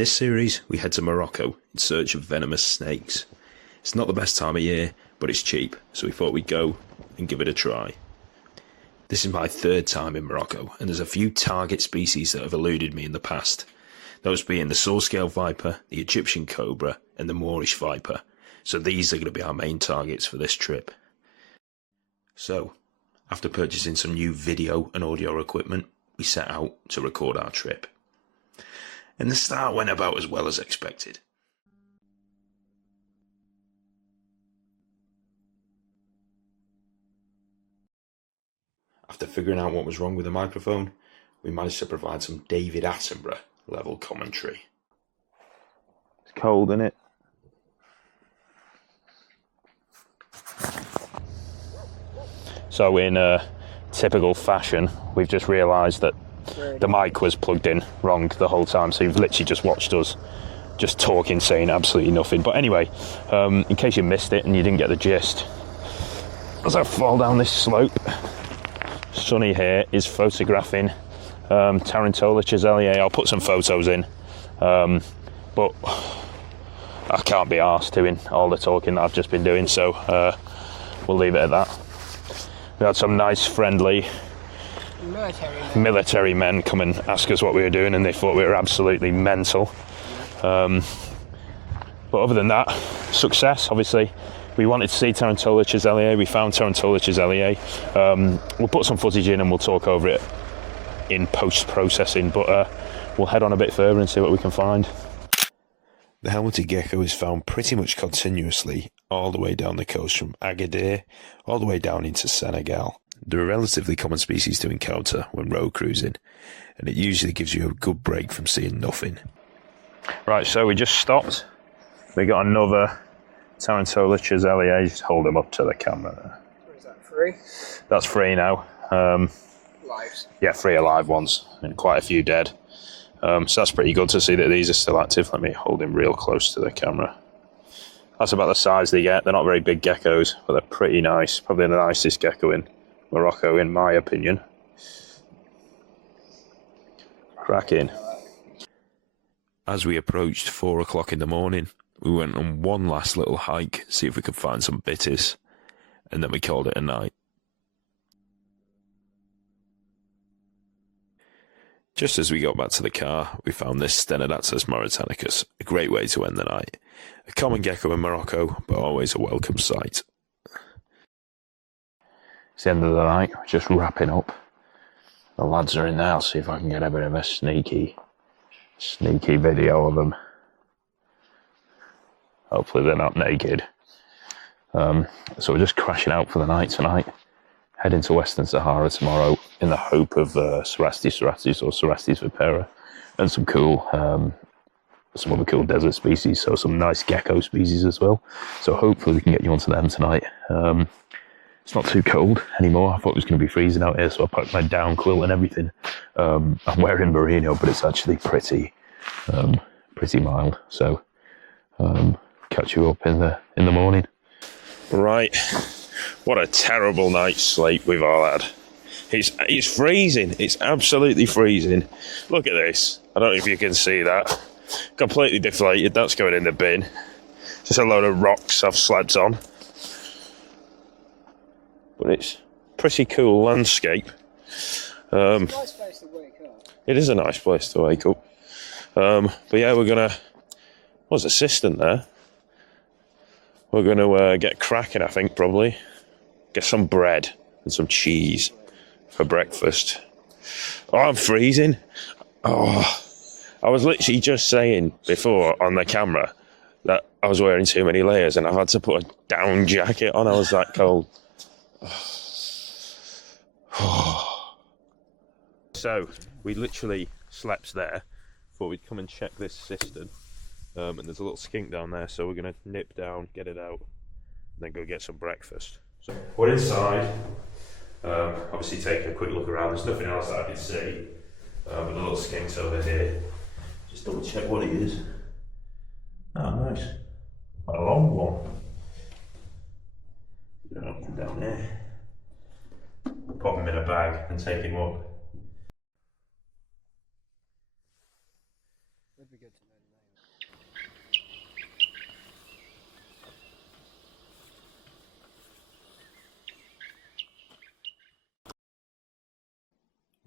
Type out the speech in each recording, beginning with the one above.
this series, we head to Morocco in search of venomous snakes. It's not the best time of year, but it's cheap, so we thought we'd go and give it a try. This is my third time in Morocco, and there's a few target species that have eluded me in the past. Those being the saw-scale viper, the Egyptian cobra, and the Moorish viper. So these are going to be our main targets for this trip. So, after purchasing some new video and audio equipment, we set out to record our trip. And the start went about as well as expected. After figuring out what was wrong with the microphone, we managed to provide some David Attenborough level commentary. It's cold, isn't it? So in typical fashion, we've just realised that the mic was plugged in wrong the whole time, so you've literally just watched us just talking, saying absolutely nothing. But anyway, in case you missed it and you didn't get the gist, as I fall down this slope, Sonny here is photographing Tarantola Chiselier. I'll put some photos in, but I can't be arsed doing all the talking that I've just been doing, so we'll leave it at that. We had some nice friendly military men come and ask us what we were doing, and they thought we were absolutely mental. But other than that, success. Obviously, we wanted to see Tarantola Chiselier. We found Tarantola Chiselier. We'll put some footage in and we'll talk over it in post-processing, but we'll head on a bit further and see what we can find. The helmeted gecko is found pretty much continuously all the way down the coast from Agadir all the way down into Senegal. They're a relatively common species to encounter when road cruising, and it usually gives you a good break from seeing nothing. Right, so we just stopped. We got another Tarantola Chiselier. Just hold him up to the camera. Is that free? That's free now. Lives? Yeah, 3 alive ones and quite a few dead. So that's pretty good to see that these are still active. Let me hold him real close to the camera. That's about the size they get. They're not very big geckos, but they're pretty nice. Probably the nicest gecko in Morocco, in my opinion. Cracking. As we approached 4 o'clock in the morning, we went on one last little hike, see if we could find some bitties, and then we called it a night. Just as we got back to the car, we found this Stenodactylus mauritanicus, a great way to end the night. A common gecko in Morocco, but always a welcome sight. It's the end of the night, we're just wrapping up. The lads are in there. I'll see if I can get a bit of a sneaky video of them. Hopefully they're not naked. So we're just crashing out for the night tonight. Heading to Western Sahara tomorrow in the hope of Cerastes or Cerastes vipera, and some other cool desert species, so some nice gecko species as well. So hopefully we can get you onto them tonight. It's not too cold anymore. I thought it was going to be freezing out here, so I packed my down quilt and everything. I'm wearing merino, but it's actually pretty mild. So catch you up in the morning. Right. What a terrible night's sleep we've all had. It's freezing. It's absolutely freezing. Look at this. I don't know if you can see that. Completely deflated. That's going in the bin. Just a load of rocks I've slept on. But it's pretty cool landscape. It's a nice place to wake up. It is a nice place to wake up. But yeah, we're gonna... What's assistant there? We're gonna get cracking, I think, probably. Get some bread and some cheese for breakfast. Oh, I'm freezing. Oh, I was literally just saying before on the camera that I was wearing too many layers and I've had to put a down jacket on. I was that cold. So we literally slept there. Thought we'd come and check this cistern. And there's a little skink down there, so we're going to nip down, get it out, and then go get some breakfast. So we're inside, obviously taking a quick look around. There's nothing else that I can see, but the little skink's over here. Just double check what it is. Oh, nice. Quite a long one. Down there. Pop him in a bag and take him up. Would be good to know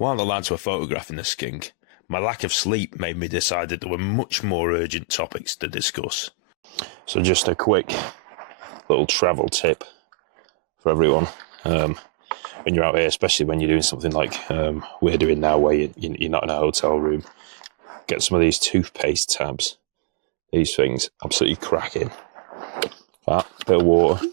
While the lads were photographing the skink, my lack of sleep made me decide that there were much more urgent topics to discuss. So just a quick little travel tip for everyone. When you're out here, especially when you're doing something like we're doing now, where you're not in a hotel room, get some of these toothpaste tabs. These things, absolutely cracking. That, bit of water.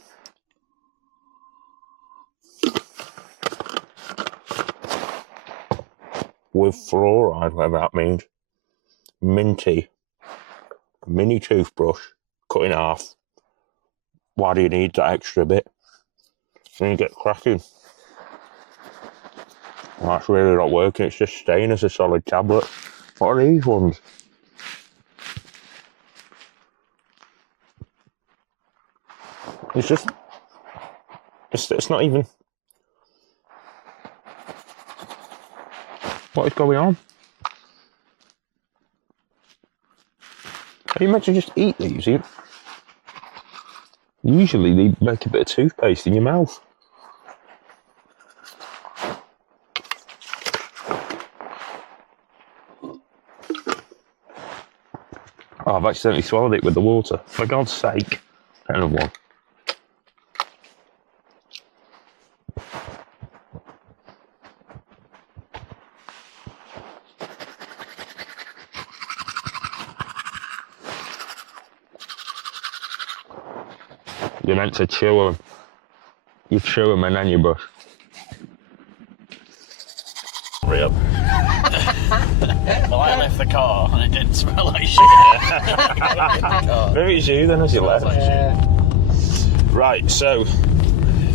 With fluoride, whatever that means. Minty. Mini toothbrush, cut in half. Why do you need that extra bit? Then you get cracking. Well, that's really not working, it's just staying as a solid tablet. What are these ones? It's just... It's not even... What is going on? Are you meant to just eat these? Usually they make a bit of toothpaste in your mouth. Oh, I've accidentally swallowed it with the water. For God's sake. Another one. You're meant to chew them. You chew them and then you brush. Real. Well, I left the car and it didn't smell like shit. Maybe it's you then as you left. Right, so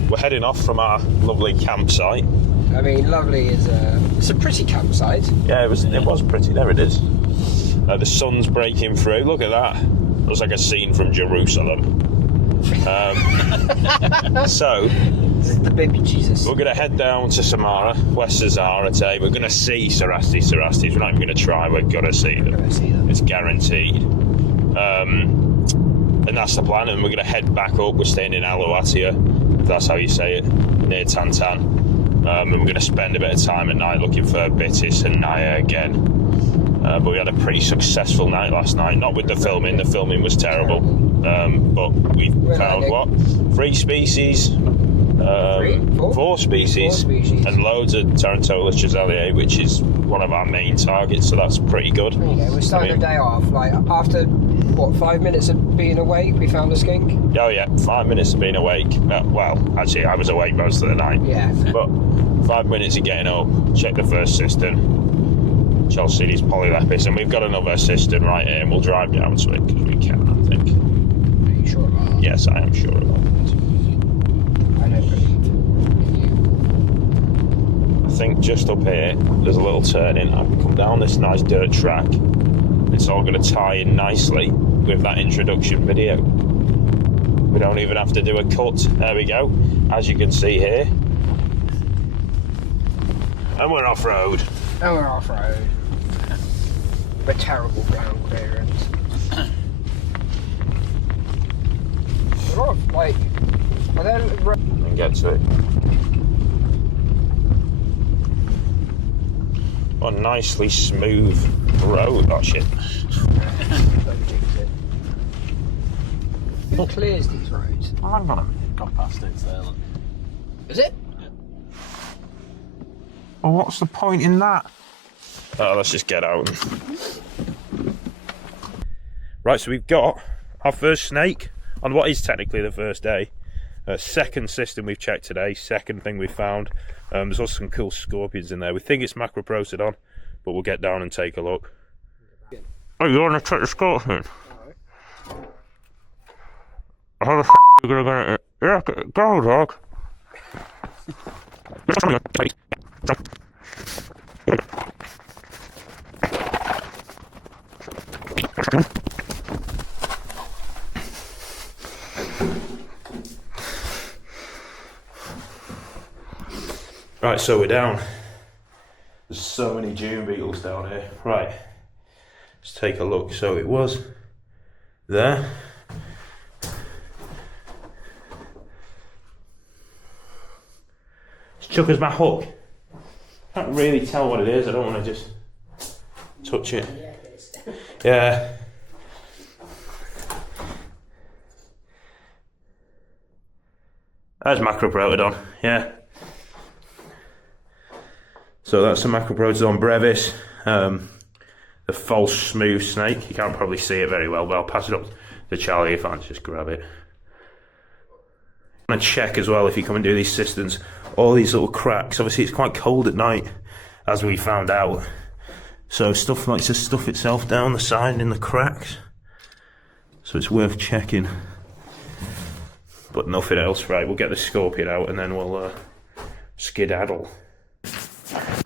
we're heading off from our lovely campsite. I mean, lovely is it's a pretty campsite. Yeah, it was pretty. There it is. The sun's breaking through. Look at that. Looks like a scene from Jerusalem. So This is the baby Jesus. we're going to head down to Samara, Western Sahara today. We're going to see Cerastes. We're not even going to try. We're going to see them. It's guaranteed. And that's the plan. And we're going to head back up. We're staying in Alawatia, if that's how you say it, near Tantan. And we're going to spend a bit of time at night looking for Bitis and Naya again. But we had a pretty successul night last night. Not with the filming. The filming was terrible. But we found what? 3 species. 4 species, and loads of Tarantulus chazalier, which is one of our main targets, so that's pretty good. There you go, we're starting the day off, like after, what, 5 minutes of being awake, we found a skink? Oh yeah, 5 minutes of being awake. Well, actually, I was awake most of the night. Yeah. But 5 minutes of getting up, check the first cistern, Chalcides polylepis, and we've got another cistern right here, and we'll drive down to it, because we can, I think. Are you sure about that? Yes, I am sure about it. I don't believe in you. I think just up here, there's a little turning. I can come down this nice dirt track. It's all going to tie in nicely with that introduction video. We don't even have to do a cut. There we go. As you can see here. And we're off-road. And we're off-road. We're terrible ground clearance. A lot of, like, are there... And get to it. Oh, nicely smooth road. Oh, shit. Who clears these roads? Well, hang on a minute, gone past it, so look. Is it? Well, what's the point in that? Oh, let's just get out. Right, so we've got our first snake on what is technically the first day. Second system we've checked today, second thing we found. There's also some cool scorpions in there. We think it's Macroprocedon, but we'll get down and take a look. Oh, you want to check the scorpion? How the f*** are you going to get it? Yeah, go, dog. Right, so we're down. There's so many June beetles down here. Right, let's take a look. So it was there. Chuck as my hook. Can't really tell what it is. I don't want to just touch it. Yeah. That's macroprotodon, yeah. So that's the macroprotodon brevis, the false smooth snake. You can't probably see it very well, but I'll pass it up to Charlie if I just grab it. And check as well if you come and do these cisterns, all these little cracks. Obviously it's quite cold at night, as we found out. So stuff likes to stuff itself down the side in the cracks. So it's worth checking. But nothing else, right? We'll get the scorpion out and then we'll skedaddle.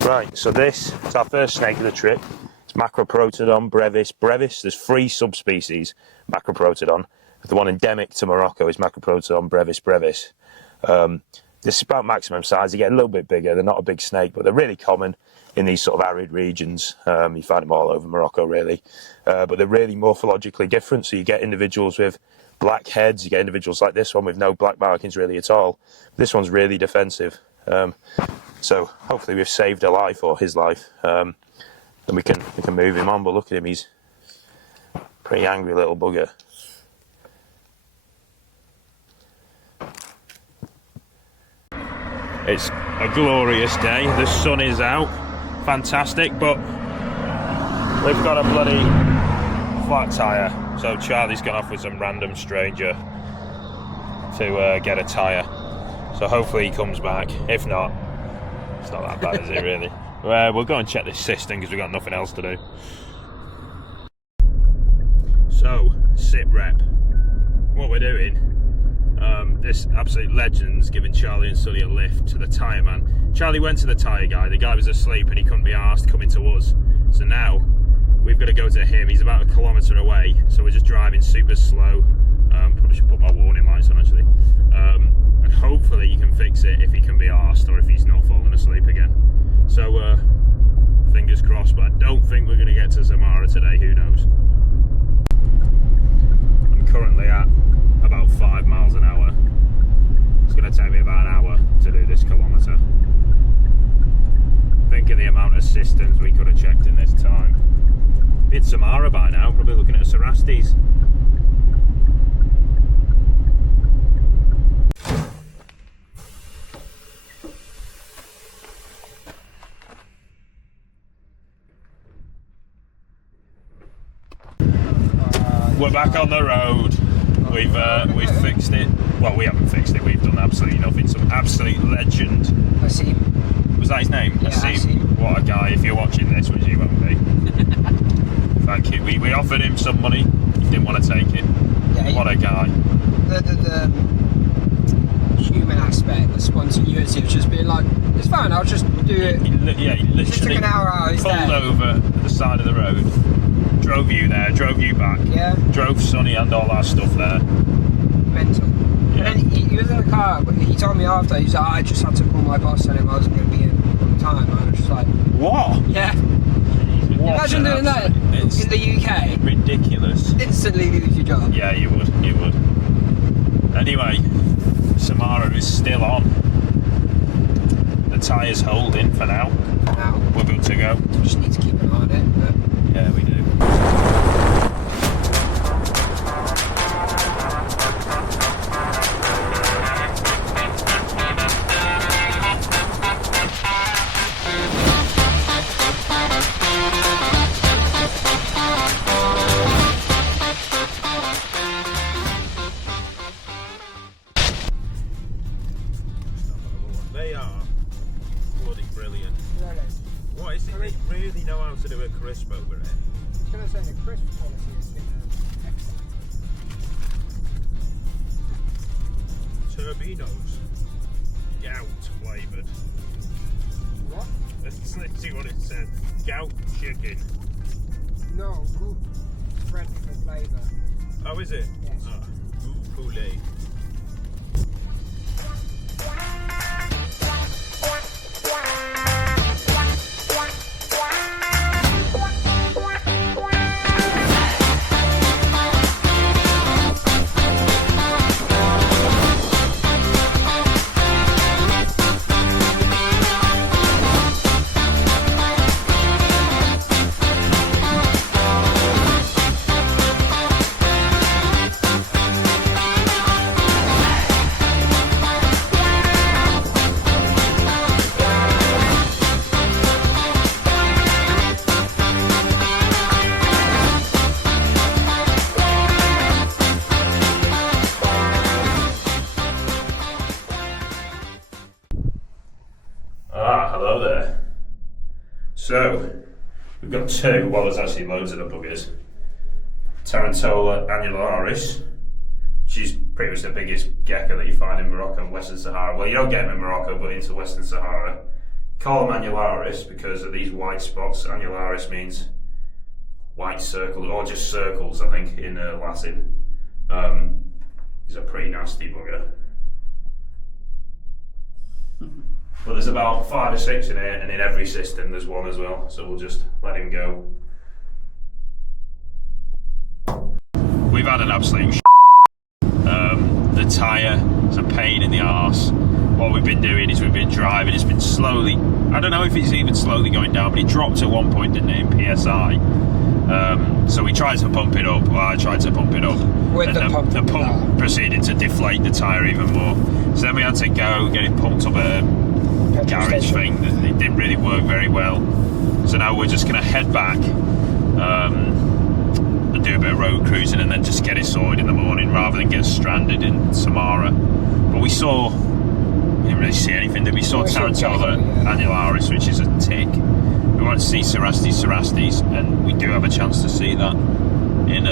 Right, so this is our first snake of the trip. It's Macroprotodon brevis. There's 3 subspecies Macroprotodon. The one endemic to Morocco is Macroprotodon brevis. This is about maximum size. They get a little bit bigger. They're not a big snake, but they're really common in these sort of arid regions. You find them all over Morocco, really. But they're really morphologically different. So you get individuals with black heads. You get individuals like this one with no black markings really at all. This one's really defensive. So hopefully we've saved a life, or his life, and we can move him on. But look at him, he's a pretty angry little bugger. It's a glorious day. The sun is out, fantastic. But we've got a bloody flat tyre. So Charlie's gone off with some random stranger to get a tyre. So hopefully he comes back. If not, it's not that bad, is it really? We'll go and check this cistern because we've got nothing else to do. So, sit rep. What we're doing, this absolute legend's giving Charlie and Sully a lift to the tyre man. Charlie went to the tyre guy. The guy was asleep and he couldn't be arsed coming to us. So now we've got to go to him. He's about 1 kilometre away. So we're just driving super slow. Probably should put my warning lights on actually. And hopefully you can fix it if he can be arsed or if he's not falling asleep again. So fingers crossed, but I don't think we're going to get to Sahara today. Who knows? I'm currently at about 5 miles an hour. It's going to take me about an hour to do this kilometre. Thinking the amount of cisterns we could have checked in this time. It's Sahara by now, probably looking at a Cerastes. We're back on the road. We've fixed it. Well, we haven't fixed it. We've done absolutely nothing. Some absolute legend. Asim. Was that his name? Yeah, Asim. What a guy. If you're watching this, which you won't be. Thank you. We offered him some money. He didn't want to take it. Yeah, what a guy. The human aspect, the spontaneity of just being like, it's fine, I'll just do it. He literally just took an hour out. Pulled over at the side of the road. Drove you there, drove you back. Yeah. Drove Sonny and all our stuff there. Mental. Yeah. And then he was in the car, but he told me after, he was like, I just had to call my boss and him I wasn't going to be in on time. I was just like, what? Yeah. What imagine doing that in the UK. Ridiculous. Instantly lose your job. Yeah, you would. Anyway, Sahara is still on. The tyre's holding for now. We're good to go. We just need to keep an eye on it. But... yeah, we do. They are bloody brilliant. Really? What is it? They really know how to do a crisp over it. I was going to say the crisp quality has been excellent. Turbinos. Gout flavoured. What? Let's see what it said. Gout chicken. No, good bread for flavour. Oh, is it? Yes. Goût poulet. So, we've got two, well there's actually loads of the buggers. Tarantola annularis, she's pretty much the biggest gecko that you find in Morocco and Western Sahara. Well, you don't get them in Morocco, but into Western Sahara. Call them annularis because of these white spots. Annularis means white circles, or just circles, I think, in Latin. He's a pretty nasty bugger. But there's about 5 or 6 in here, and in every system there's one as well, so we'll just let him go. We've had an absolute the tyre is a pain in the arse. What we've been doing is we've been driving, it's been slowly, I don't know if it's even slowly going down, but it dropped at one point, didn't it, in PSI. So we tried to pump it up, well I tried to pump it up, With and the pump proceeded to deflate the tyre even more. So then we had to go get it pumped up at a garage thing. It didn't really work very well. So now we're just going to head back and do a bit of road cruising and then just get it sorted in the morning rather than get stranded in Samara. But we didn't really see anything, did we? Saw Tarantola annularis, which is a tick. We want to see Cerastes, and we do have a chance to see that in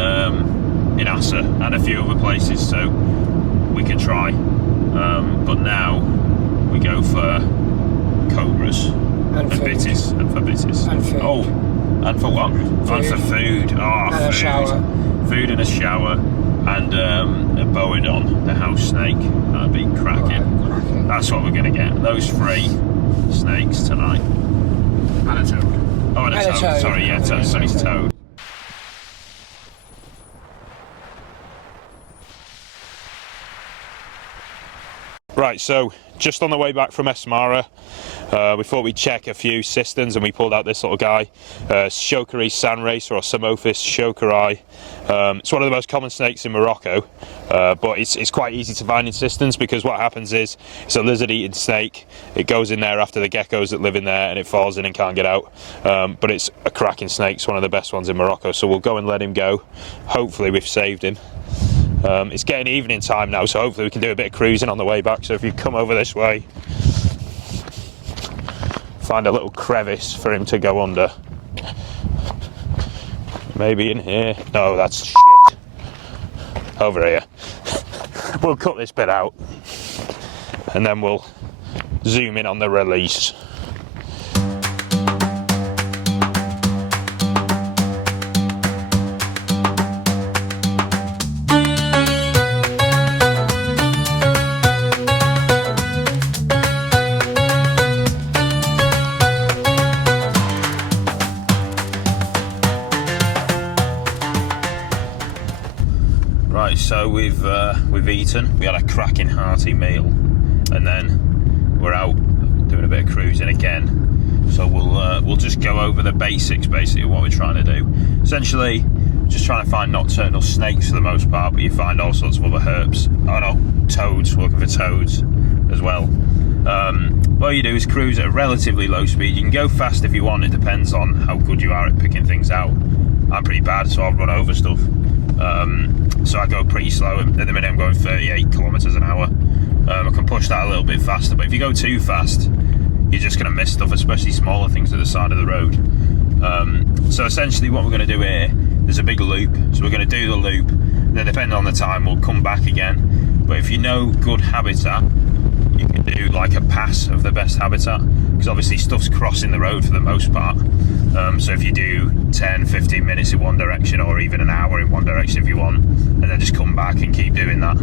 Assa and a few other places, so we can try. But now we go for cobras and bitties and for bitties. And food. Oh, and for what? Food. And for food. Oh, And food. a shower. Food and a shower, and a boedon, the house snake. That'd be cracking. Right, cracking. That's what we're going to get. Those 3 snakes tonight. And a toad. Oh, and a toad. Sorry, yeah, toad. Sorry, it's toad. Right, so just on the way back from Esmara, we thought we'd check a few cisterns, and we pulled out this little guy, Shokerai Sanrace, or Samophis shokerai. It's one of the most common snakes in Morocco, but it's quite easy to find in cisterns because what happens is it's a lizard-eating snake. It goes in there after the geckos that live in there, and it falls in and can't get out. But it's a cracking snake. It's one of the best ones in Morocco, so we'll go and let him go. Hopefully we've saved him. It's getting evening time now, so hopefully we can do a bit of cruising on the way back. So if you come over this way, find a little crevice for him to go under. Maybe in here. No, that's shit. Over here. We'll cut this bit out and then we'll zoom in on the release. So we've eaten. We had a cracking hearty meal, and then we're out doing a bit of cruising again. So we'll just go over the basics, basically of what we're trying to do. Essentially, just trying to find nocturnal snakes for the most part, but you find all sorts of other herps. Oh no, toads. We're looking for toads as well. What you do is cruise at a relatively low speed. You can go fast if you want. It depends on how good you are at picking things out. I'm pretty bad, so I'll run over stuff. So I go pretty slow. At the minute I'm going 38 kilometers an hour. I can push that a little bit faster, but if you go too fast, you're just going to miss stuff, especially smaller things at the side of the road. So essentially what we're going to do here, there's a big loop, so we're going to do the loop, and then depending on the time we'll come back again. But if you know good habitat, you can do like a pass of the best habitat, because obviously stuff's crossing the road for the most part. So if you do 10, 15 minutes in one direction, or even an hour in one direction if you want, and then just come back and keep doing that,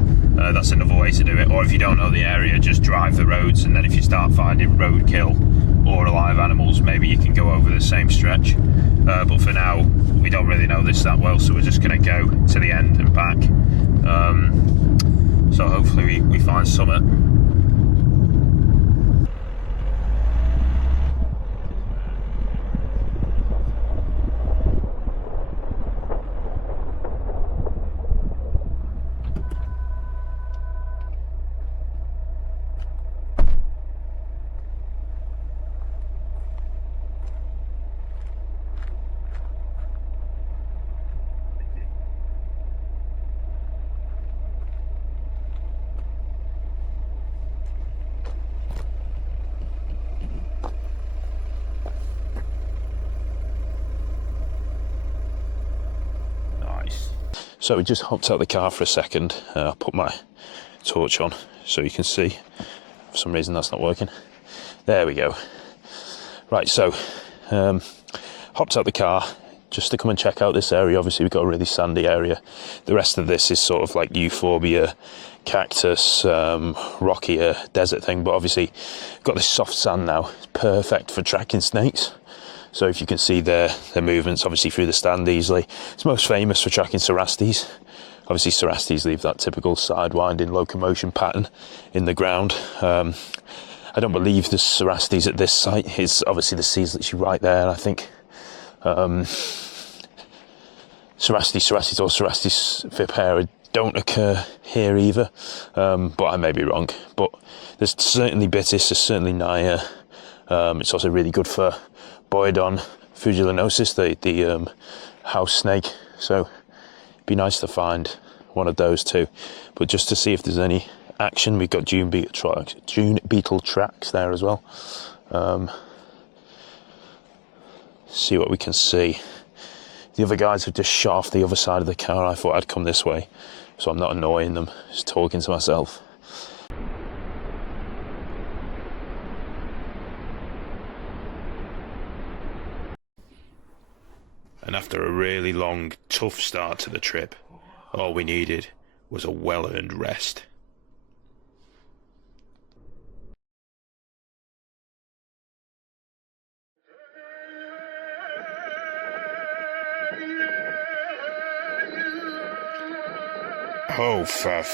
that's another way to do it. Or if you don't know the area, just drive the roads, and then if you start finding roadkill or alive animals, maybe you can go over the same stretch. But for now, we don't really know this that well, so we're just going to go to the end and back. So hopefully we find something. So we just hopped out the car for a second. I'll put my torch on so you can see. For some reason that's not working. There we go. Right, so hopped out the car just to come and check out this area. Obviously we've got a really sandy area. The rest of this is sort of like euphorbia, cactus, rockier desert thing, but obviously got this soft sand now. It's perfect for tracking snakes. So if you can see their movements obviously through the stand easily. It's most famous for tracking Cerastes. Obviously Cerastes leave that typical sidewinding locomotion pattern in the ground. I don't believe there's Cerastes at this site. It's obviously the sea's literally right there. I think Cerastes or Cerastes vipera don't occur here either, but I may be wrong. But there's certainly Bitis, there's certainly Naya. It's also really good for Boedon fugilinosus, the house snake. So it'd be nice to find one of those too. But just to see if there's any action, we've got June beetle tracks there as well. See what we can see. The other guys have just shot off the other side of the car. I thought I'd come this way, so I'm not annoying them, just talking to myself. And after a really long, tough start to the trip, all we needed was a well-earned rest. Oh, for